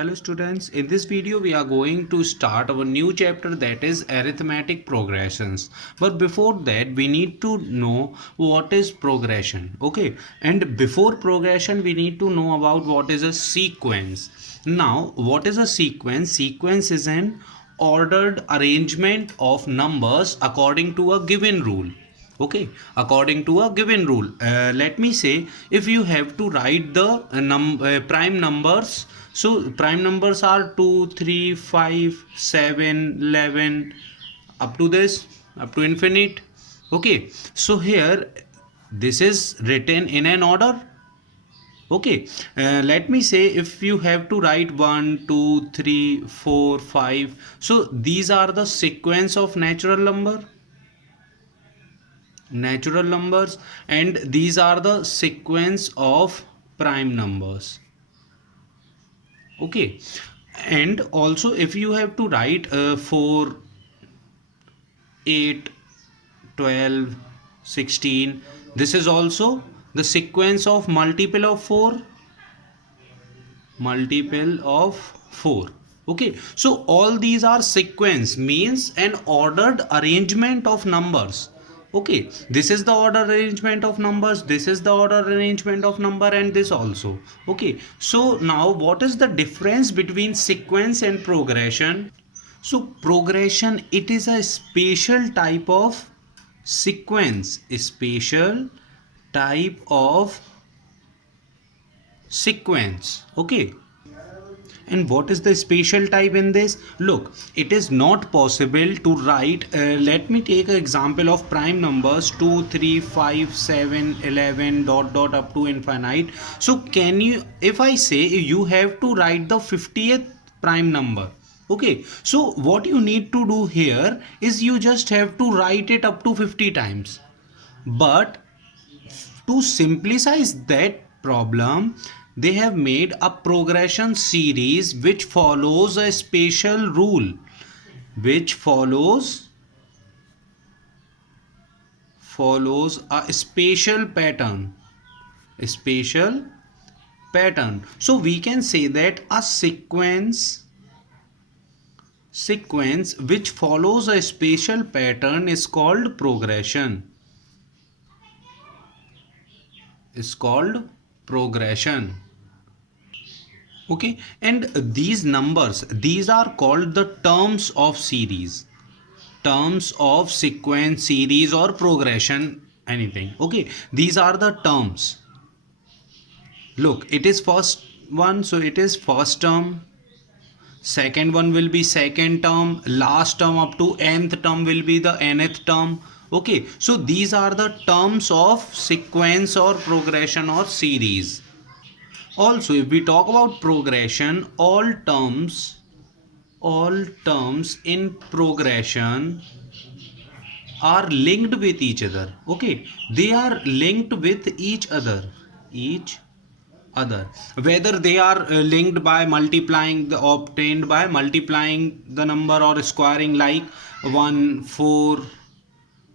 Hello students, in this video we are going to start our new chapter, that is arithmetic progressions. But before that we need to know what is progression. Okay, and before progression we need to know about what is a sequence. Now what is a sequence? Sequence is an ordered arrangement of numbers according to a given rule. Okay, according to a given rule. Let me say, if you have to write the prime numbers, so prime numbers are 2, 3, 5, 7, 11, up to this, up to infinite. Okay, so here this is written in an order. Okay, let me say, if you have to write 1, 2, 3, 4, 5, so these are the sequence of natural numbers, and these are the sequence of prime numbers. Okay, and also if you have to write 4, 8, 12, 16, this is also the sequence of multiple of 4. Okay, so all these are sequence, means an ordered arrangement of numbers. Okay, this is the order arrangement of numbers, this is the order arrangement of number, and this also. Okay, so now what is the difference between sequence and progression? So progression, it is a special type of sequence, a special type of sequence. Okay, and what is the special type in this? Look, it is not possible to write, let me take an example of prime numbers 2, 3, 5, 7, 11 dot dot up to infinite. So can you, if I say you have to write the 50th prime number, okay, so what you need to do here is you just have to write it up to 50 times. But to simplify that problem, they have made a progression series which follows a special rule, which follows a spatial pattern. So we can say that a sequence which follows a spatial pattern is called progression. Okay, and these numbers, these are called the terms of series, terms of sequence, series, or progression, anything. Okay, these are the terms. Look, it is first one, so it is first term. Second one will be second term. Last term up to nth term will be the nth term. Okay, so these are the terms of sequence or progression or series. Also, if we talk about progression, all terms in progression are linked with each other. Okay, they are linked with each other, whether they are linked by obtained by multiplying the number, or squaring, like 1, 4,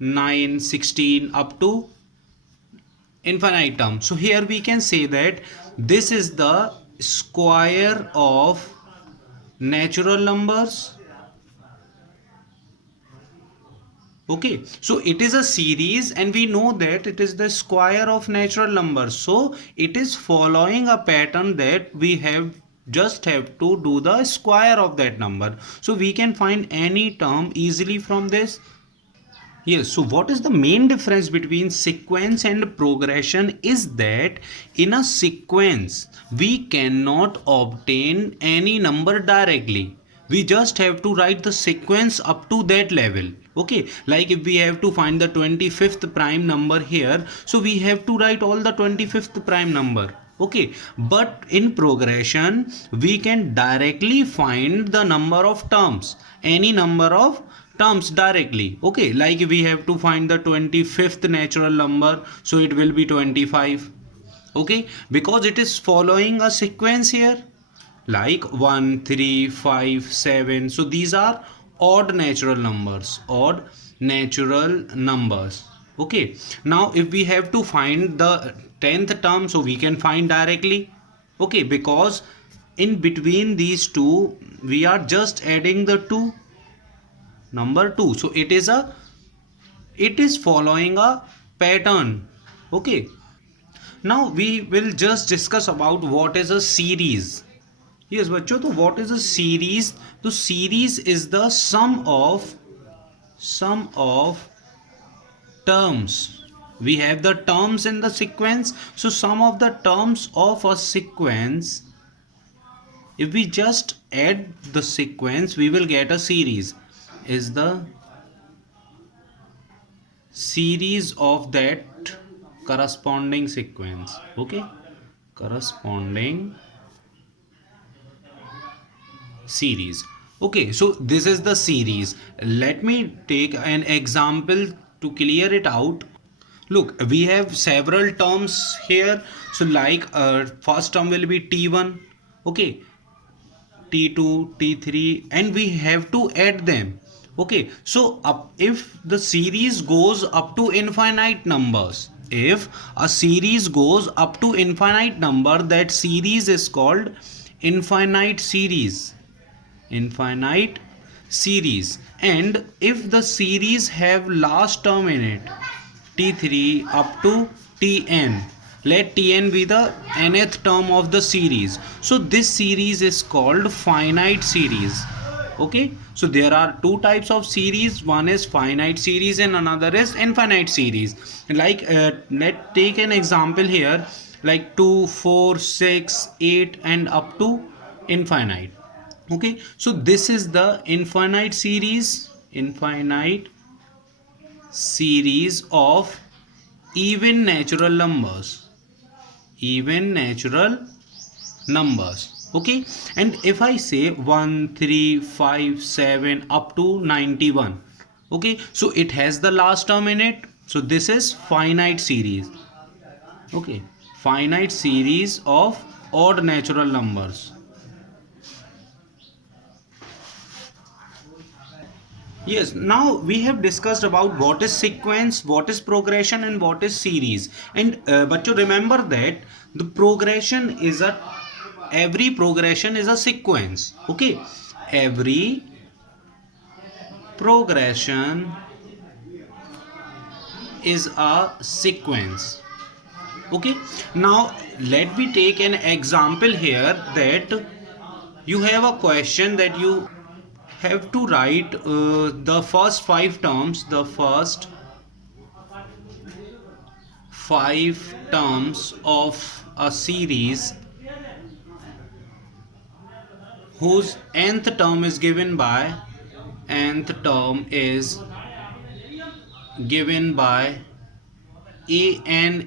9, 16 up to infinite term. So here we can say that this is the square of natural numbers. Okay, so it is a series and we know that it is the square of natural numbers. So it is following a pattern that we have to do the square of that number. So we can find any term easily from this. Yes, so what is the main difference between sequence and progression is that in a sequence we cannot obtain any number directly. We just have to write the sequence up to that level. Okay, like if we have to find the 25th prime number here, so we have to write all the 25th prime number. Okay, but in progression we can directly find the number of terms, any number of terms directly. Okay, like we have to find the 25th natural number, so it will be 25. Okay, because it is following a sequence here, like 1, 3, 5, 7. So these are odd natural numbers. Okay, now if we have to find the 10th term, so we can find directly. Okay, because in between these two we are just adding the two, number 2. So it is following a pattern. Okay, now we will just discuss about what is a series. Yes बच्चों, तो what is a series? तो series is the sum of terms. We have the terms in the sequence, so sum of the terms of a sequence, if we just add the sequence we will get a series, is the series of that corresponding sequence. Okay, corresponding series. Okay, so this is the series. Let me take an example to clear it out. Look, we have several terms here. So like first term will be t1, okay, t2, t3, and we have to add them. Okay, so if the series goes up to infinite numbers, if a series goes up to infinite number, that series is called infinite series. Infinite series. And if the series have last term in it, t3 up to tn, let tn be the nth term of the series, so this series is called finite series. Okay, so there are two types of series, one is finite series and another is infinite series. Like let's take an example here, like 2, 4, 6, 8 and up to infinite. Okay, so this is the infinite series of even natural numbers. Okay, and if I say 1, 3, 5, 7 up to 91, okay, so it has the last term in it, so this is finite series. Okay, finite series of odd natural numbers. Yes, now we have discussed about what is sequence, what is progression and what is series. And but to remember that the progression is every progression is a sequence. Okay, every progression is a sequence. Okay, now let me take an example here, that you have a question that you have to write the first 5 terms, of a series whose nth term is given by an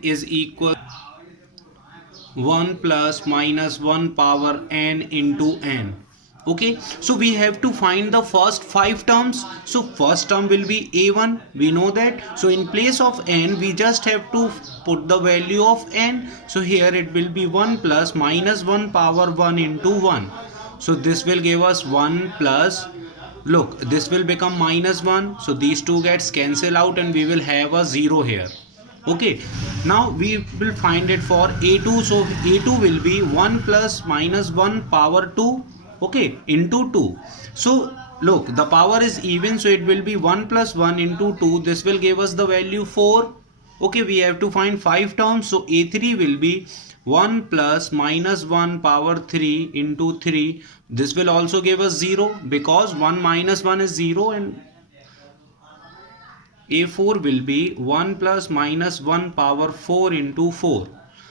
is equal 1 plus minus 1 power n into n. Okay, so we have to find the first 5 terms. So first term will be a1, we know that. So in place of n we just have to put the value of n. So here it will be 1 plus minus 1 power 1 into 1. So this will give us 1 plus, look, this will become minus 1, so these two gets cancel out and we will have a 0 here. Okay, now we will find it for a2. So a2 will be 1 plus minus 1 power 2, okay, into 2. So look, the power is even, so it will be 1 plus 1 into 2. This will give us the value 4. Okay, we have to find 5 terms. So a3 will be 1 plus minus 1 power 3 into 3. This will also give us 0 because 1 minus 1 is 0, and a4 will be 1 plus minus 1 power 4 into 4.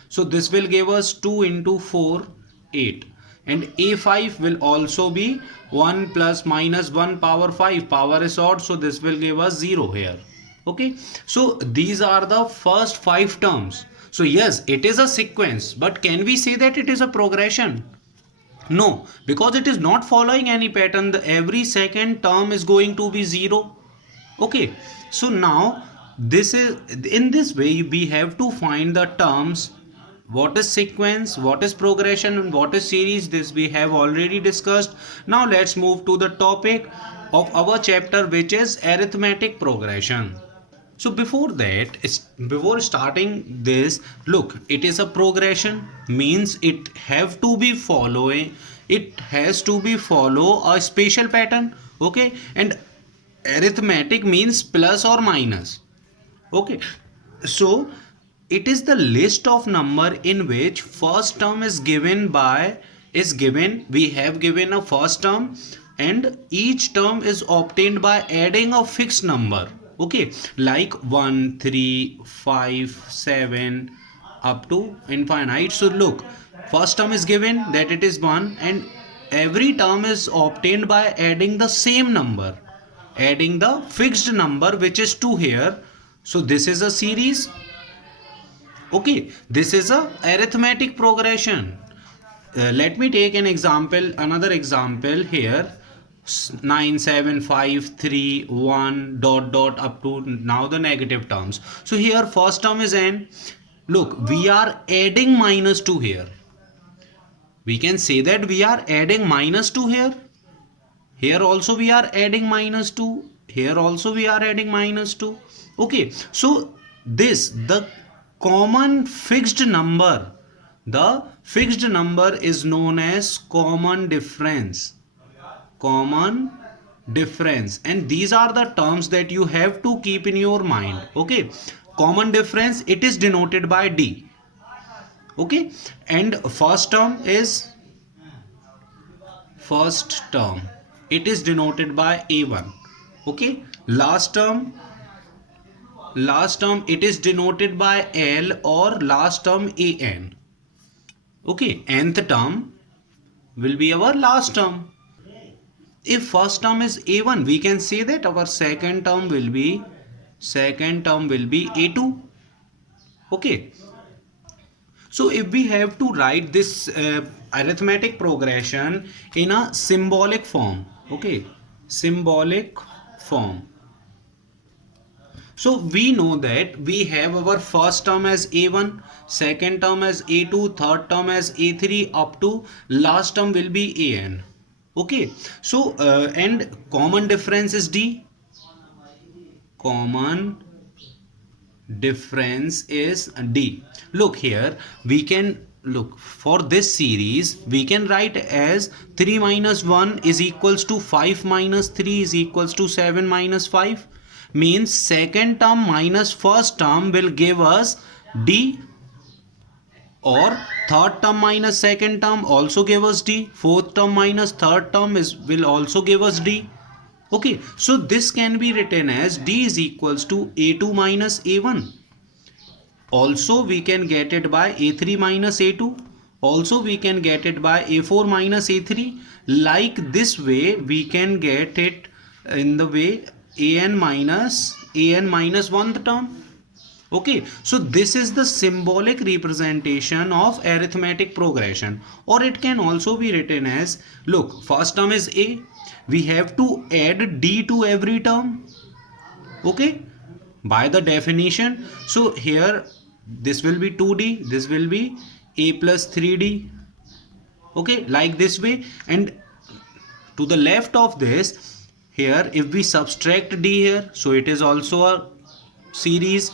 So this will give us 2 into 4, 8. And a5 will also be 1 plus minus 1 power 5. Power is odd, so this will give us 0 here. Okay, so these are the first 5 terms. So yes, it is a sequence, but can we say that it is a progression? No, because it is not following any pattern. Every second term is going to be 0. Okay, so now this is, in this way we have to find the terms, what is sequence, what is progression and what is series. This we have already discussed. Now let's move to the topic of our chapter, which is arithmetic progression. So before that, before starting this, look, it is a progression, means it have to be following, it has to be follow a special pattern. Okay, and arithmetic means plus or minus. Okay, so it is the list of number in which first term is given by, is given, we have given a first term, and each term is obtained by adding a fixed number. Okay, like 1 3 5 7 up to infinite. So look, first term is given that it is 1, and every term is obtained by adding the same number, adding the fixed number which is 2 here. So this is a series. Okay, this is a arithmetic progression. Let me take an example, another example here. 9 7 5 3 1 dot dot up to now the negative terms. So here first term is n. Look, we are adding minus 2 here. We can say that we are adding minus 2 here. Here also we are adding minus 2. Here also we are adding minus 2. Okay, so this, the common fixed number, the fixed number is known as common difference. Common difference, and these are the terms that you have to keep in your mind. Okay, common difference, it is denoted by D. Okay, and first term, it is denoted by A1. Okay, last term, it is denoted by L, or last term AN. Okay, nth term will be our last term. If first term is A1, we can say that our second term will be A2. Okay, so if we have to write this arithmetic progression in a symbolic form, okay, symbolic form. So we know that we have our first term as A1, second term as A2, third term as A3, up to last term will be AN. Okay, so and common difference is D. Common difference is D. Look here, we can look for this series, we can write as 3 minus 1 is equals to 5 minus 3 is equals to 7 minus 5. Means second term minus first term will give us D, or third term minus second term also give us D, fourth term minus third term will also give us D. Okay, so this can be written as D is equals to A2 minus A1. Also we can get it by A3 minus A2. Also we can get it by A4 minus A3. Like this way we can get it in the way an minus 1th term. Okay, so this is the symbolic representation of arithmetic progression, or it can also be written as, look, first term is A, we have to add D to every term. Okay, by the definition. So here this will be 2D, this will be A plus 3D. Okay, like this way. And to the left of this, here if we subtract D here, so it is also a series.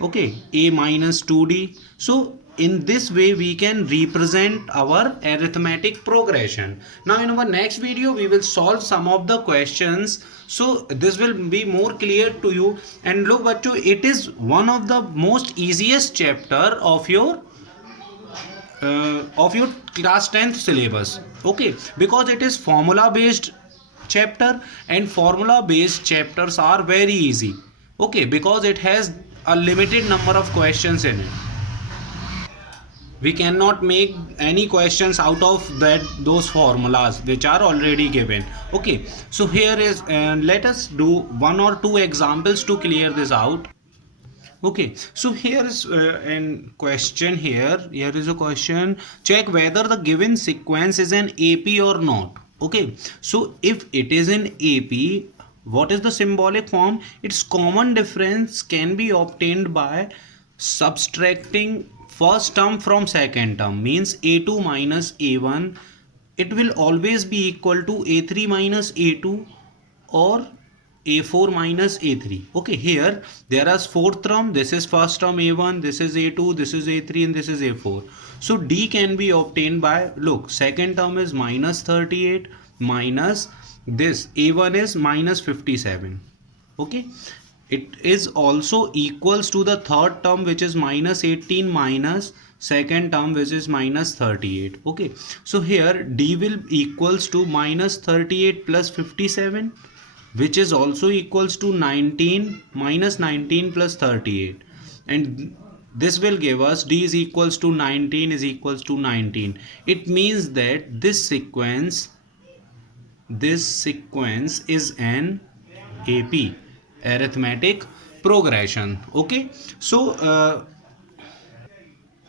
Okay, A minus 2D. So in this way we can represent our arithmetic progression. Now in our next video we will solve some of the questions, so this will be more clear to you. And look bachcho, it is one of the most easiest chapter of your class 10th syllabus. Okay, because it is formula based chapter, and formula based chapters are very easy. Okay, because it has a limited number of questions in it. We cannot make any questions out of those formulas which are already given. Okay, so here is, let us do one or two examples to clear this out. Okay, so here is an question here. Here is a question. Check whether the given sequence is an AP or not. Okay, so if it is in AP, what is the symbolic form? Its common difference can be obtained by subtracting first term from second term. Means A2 minus A1, it will always be equal to A3 minus A2, or a4 minus a3. Okay, here there is fourth term, this is first term a1, this is a2, this is a3, and this is a4. So d can be obtained by, look, second term is minus 38 minus this a1 is minus 57. Okay, it is also equals to the third term, which is minus 18 minus second term, which is minus 38. Okay, so here d will equals to minus 38 plus 57, which is also equals to 19 minus 19 plus 38, and this will give us d is equals to 19 is equals to 19. It means that this sequence is an AP, arithmetic progression. Okay, so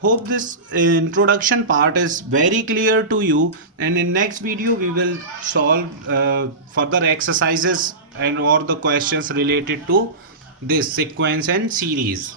hope this introduction part is very clear to you, and in next video we will solve further exercises and or the questions related to this sequence and series.